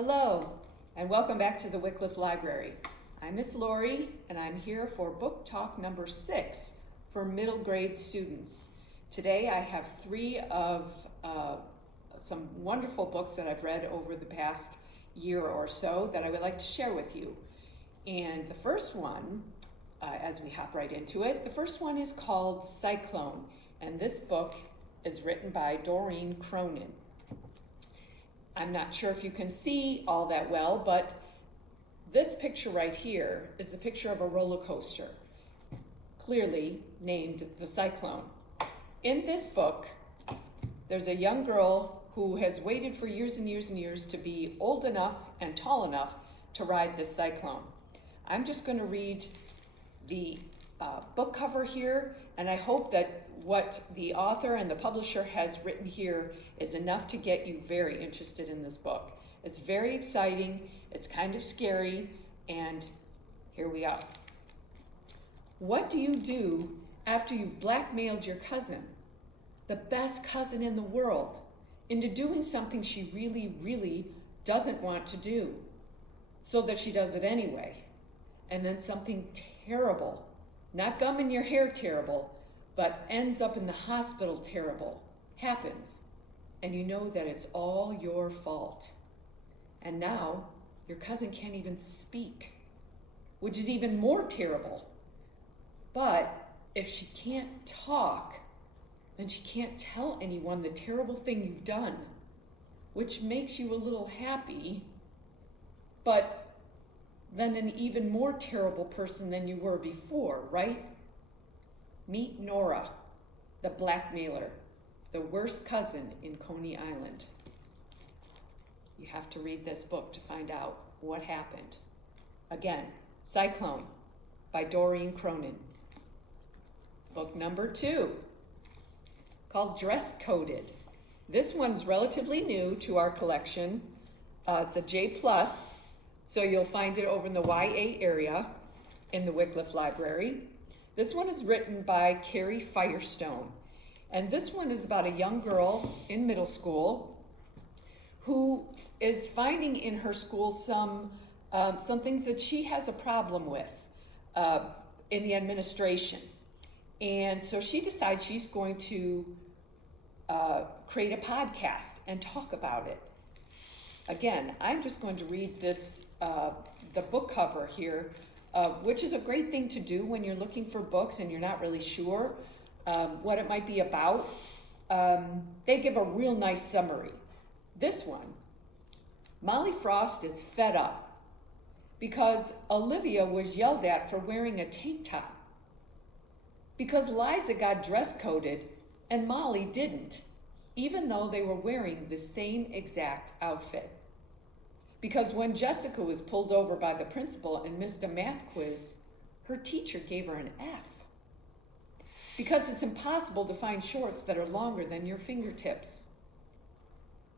Hello, and welcome back to the Wycliffe Library. I'm Miss Lori, and I'm here for book talk number 6 for middle grade students. Today I have 3 of some wonderful books that I've read over the past year or so that I would like to share with you. And the first one, as we hop right into it, the first one is called Cyclone, and this book is written by Doreen Cronin. I'm not sure if you can see all that well, but this picture right here is the picture of a roller coaster, clearly named the Cyclone. In this book, there's a young girl who has waited for years and years and years to be old enough and tall enough to ride this Cyclone. I'm just going to read the book cover here, and I hope that what the author and the publisher has written here is enough to get you very interested in this book. It's very exciting, it's kind of scary, and here we are. What do you do after you've blackmailed your cousin, the best cousin in the world, into doing something she really, really doesn't want to do, so that she does it anyway? And then something terrible, not gum in your hair terrible, but ends up in the hospital terrible, happens. And you know that it's all your fault. And now your cousin can't even speak, which is even more terrible. But if she can't talk, then she can't tell anyone the terrible thing you've done, which makes you a little happy, but then an even more terrible person than you were before, right? Meet Nora, the blackmailer, the worst cousin in Coney Island. You have to read this book to find out what happened. Again, Cyclone by Doreen Cronin. Book number 2, called Dress Coded. This one's relatively new to our collection. It's a J+, so you'll find it over in the YA area in the Wycliffe Library. This one is written by Carrie Firestone, and this one is about a young girl in middle school who is finding in her school some things that she has a problem with in the administration. And so she decides she's going to create a podcast and talk about it. Again, I'm just going to read this, the book cover here, which is a great thing to do when you're looking for books and you're not really sure what it might be about. They give a real nice summary. This one, Molly Frost is fed up because Olivia was yelled at for wearing a tank top. Because Liza got dress coded and Molly didn't, even though they were wearing the same exact outfit. Because when Jessica was pulled over by the principal and missed a math quiz, her teacher gave her an F. Because it's impossible to find shorts that are longer than your fingertips.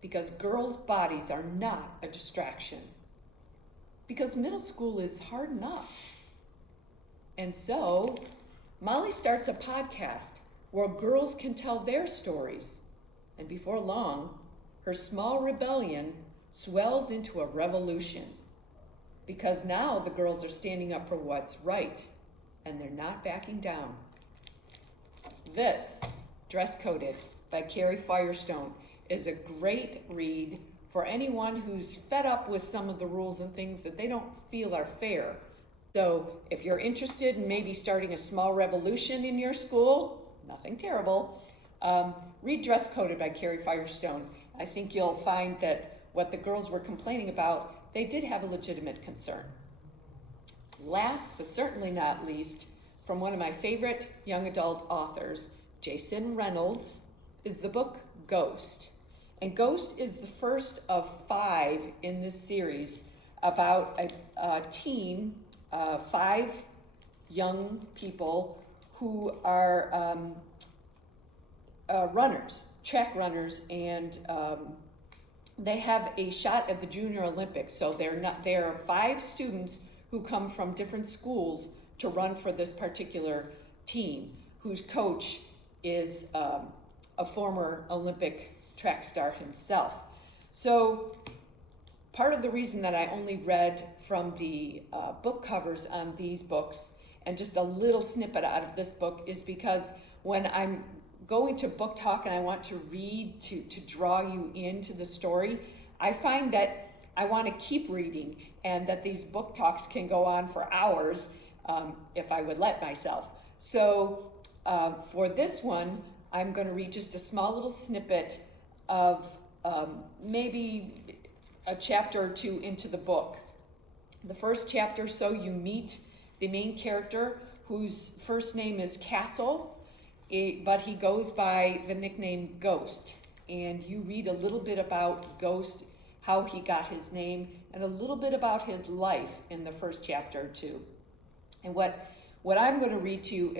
Because girls' bodies are not a distraction. Because middle school is hard enough. And so, Molly starts a podcast where girls can tell their stories. And before long, her small rebellion swells into a revolution, because now the girls are standing up for what's right, and they're not backing down. This, Dress Coded by Carrie Firestone, is a great read for anyone who's fed up with some of the rules and things that they don't feel are fair. So if you're interested in maybe starting a small revolution in your school, nothing terrible, read Dress Coded by Carrie Firestone. I think you'll find that what the girls were complaining about, they did have a legitimate concern. Last, but certainly not least, from one of my favorite young adult authors, Jason Reynolds, is the book Ghost. And Ghost is the first of 5 in this series about a team, 5 young people who are runners, track runners, and they have a shot at the Junior Olympics. So there are 5 students who come from different schools to run for this particular team, whose coach is a former Olympic track star himself. So Part of the reason that I only read from the book covers on these books and just a little snippet out of this book is because when I'm going to book talk and I want to read to draw you into the story, I find that I want to keep reading and that these book talks can go on for hours if I would let myself. So for this one, I'm going to read just a small little snippet of maybe a chapter or two into the book. The first chapter, so you meet the main character whose first name is Castle, but he goes by the nickname Ghost. And you read a little bit about Ghost, how he got his name, and a little bit about his life in the first chapter too. And what I'm going to read to you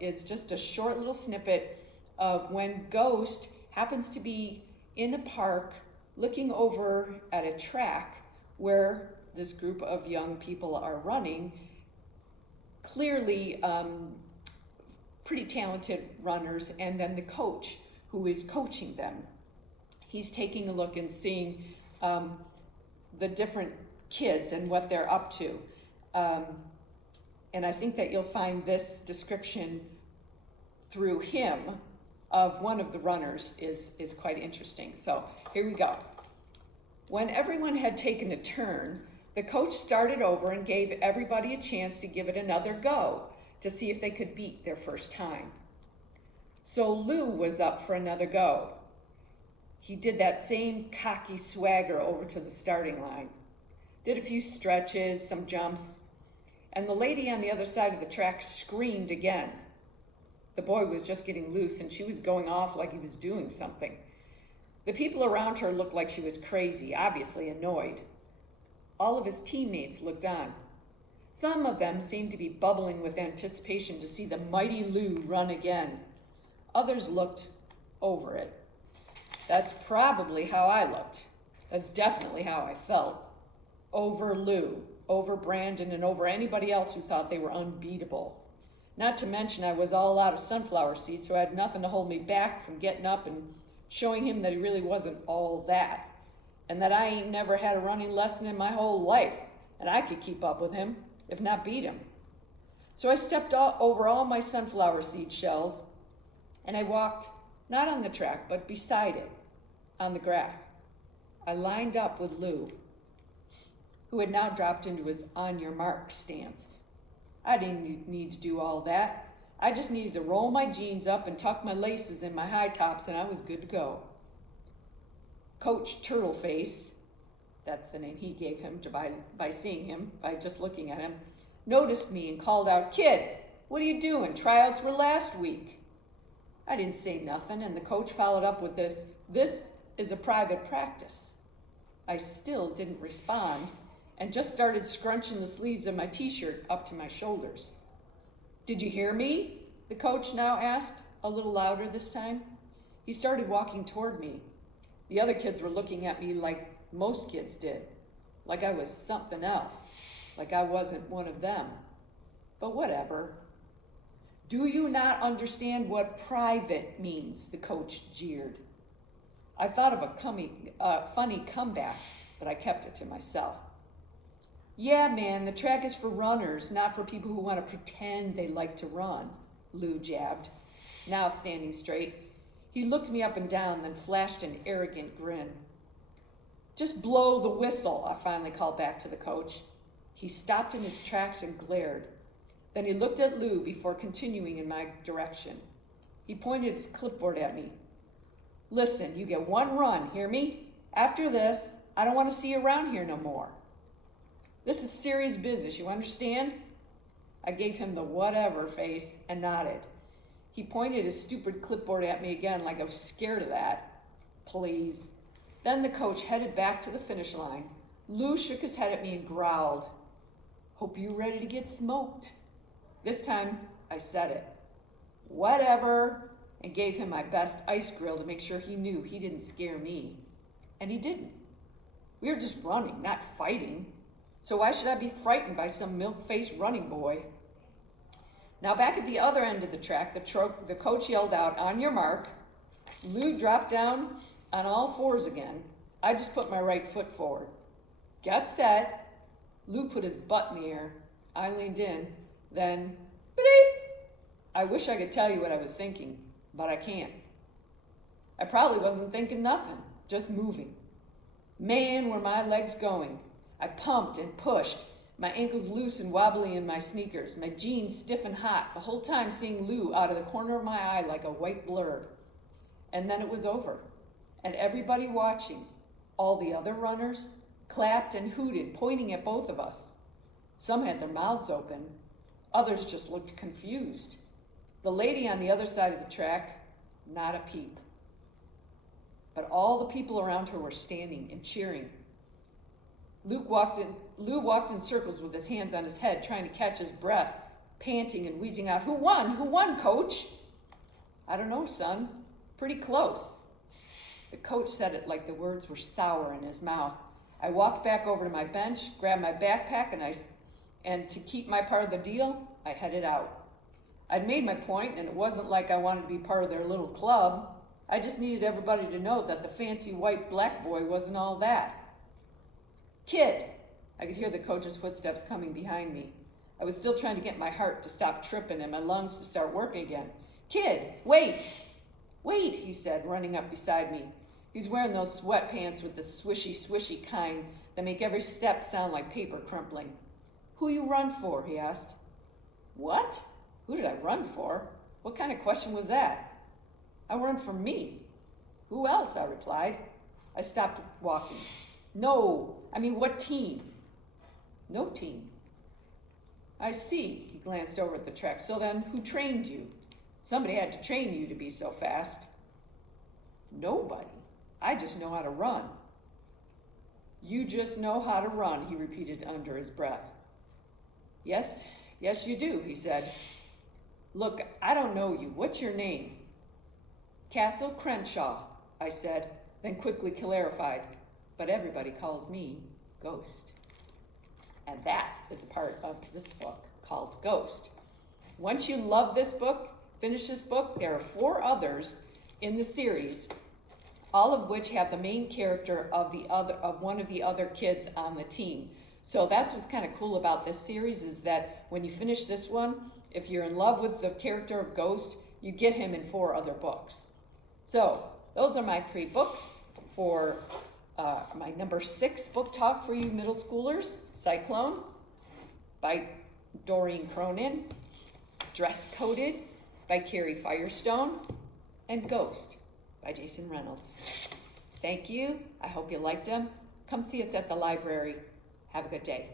is just a short little snippet of when Ghost happens to be in a park looking over at a track where this group of young people are running, clearly pretty talented runners, and then the coach who is coaching them. He's taking a look and seeing the different kids and what they're up to. And I think that you'll find this description through him of one of the runners is quite interesting. So here we go. When everyone had taken a turn, the coach started over and gave everybody a chance to give it another go to see if they could beat their first time. So Lou was up for another go. He did that same cocky swagger over to the starting line, did a few stretches, some jumps, and the lady on the other side of the track screamed again. The boy was just getting loose and she was going off like he was doing something. The people around her looked like she was crazy, obviously annoyed. All of his teammates looked on. Some of them seemed to be bubbling with anticipation to see the mighty Lou run again. Others looked over it. That's probably how I looked. That's definitely how I felt. Over Lou, over Brandon, and over anybody else who thought they were unbeatable. Not to mention I was all out of sunflower seeds, so I had nothing to hold me back from getting up and showing him that he really wasn't all that, and that I ain't never had a running lesson in my whole life, and I could keep up with him, if not beat him. So I stepped over all my sunflower seed shells, and I walked, not on the track, but beside it, on the grass. I lined up with Lou, who had now dropped into his on-your-mark stance. I didn't need to do all that. I just needed to roll my jeans up and tuck my laces in my high tops, and I was good to go. Coach Turtleface, that's the name he gave him by seeing him, by just looking at him, noticed me and called out, "Kid, what are you doing? Tryouts were last week." I didn't say nothing, and the coach followed up with this is a private practice. I still didn't respond, and just started scrunching the sleeves of my t-shirt up to my shoulders. "Did you hear me?" the coach now asked, a little louder this time. He started walking toward me. The other kids were looking at me like most kids did, like I was something else, like I wasn't one of them. But whatever. "Do you not understand what private means?" the coach jeered. I thought of a funny comeback, but I kept it to myself. "Yeah, man, the track is for runners, not for people who want to pretend they like to run," Lou jabbed, now standing straight. He looked me up and down, then flashed an arrogant grin. "Just blow the whistle," I finally called back to the coach. He stopped in his tracks and glared. Then he looked at Lou before continuing in my direction. He pointed his clipboard at me. "Listen, you get one run, hear me? After this, I don't want to see you around here no more. This is serious business, you understand?" I gave him the whatever face and nodded. He pointed his stupid clipboard at me again like I was scared of that. "Please." Then the coach headed back to the finish line. Lou shook his head at me and growled, "Hope you're ready to get smoked." This time I said it. "Whatever," and gave him my best ice grill to make sure he knew he didn't scare me. And he didn't. We were just running, not fighting. So why should I be frightened by some milk-faced running boy? Now back at the other end of the track, the coach yelled out, "On your mark." Lou dropped down on all fours again. I just put my right foot forward. Get set. Lou put his butt in the air. I leaned in. Then, beep. I wish I could tell you what I was thinking, but I can't. I probably wasn't thinking nothing, just moving. Man, were my legs going. I pumped and pushed, my ankles loose and wobbly in my sneakers, my jeans stiff and hot, the whole time seeing Lou out of the corner of my eye like a white blur. And then it was over, and everybody watching, all the other runners, clapped and hooted, pointing at both of us. Some had their mouths open, others just looked confused. The lady on the other side of the track, not a peep. But all the people around her were standing and cheering. Lou walked in circles with his hands on his head, trying to catch his breath, panting and wheezing out, "Who won? Who won, coach?" "I don't know, son. Pretty close." The coach said it like the words were sour in his mouth. I walked back over to my bench, grabbed my backpack, and to keep my part of the deal, I headed out. I'd made my point, and it wasn't like I wanted to be part of their little club. I just needed everybody to know that the fancy white black boy wasn't all that. "Kid!" I could hear the coach's footsteps coming behind me. I was still trying to get my heart to stop tripping and my lungs to start working again. "Kid, wait!" "Wait," he said, running up beside me. He's wearing those sweatpants with the swishy kind that make every step sound like paper crumpling. "Who you run for?" he asked. "What? Who did I run for? What kind of question was that?" "I run for me." "Who else?" I replied. I stopped walking. "No, I mean, what team?" "No team." "I see," he glanced over at the track. "So then, who trained you? Somebody had to train you to be so fast." "Nobody. I just know how to run." "You just know how to run," he repeated under his breath. Yes, you do," he said. "Look, I don't know you. What's your name?" "Castle Crenshaw," I said, then quickly clarified, "but everybody calls me Ghost." And that is a part of this book called Ghost. Once you love this book, finish this book, there are 4 others in the series, all of which have the main character of one of the other kids on the team. So that's what's kind of cool about this series, is that when you finish this one, if you're in love with the character of Ghost, you get him in 4 other books. So those are my 3 books for my number 6 book talk for you middle schoolers: Cyclone by Doreen Cronin, Dress Coded by Carrie Firestone, and Ghost by Jason Reynolds. Thank you. I hope you liked them. Come see us at the library. Have a good day.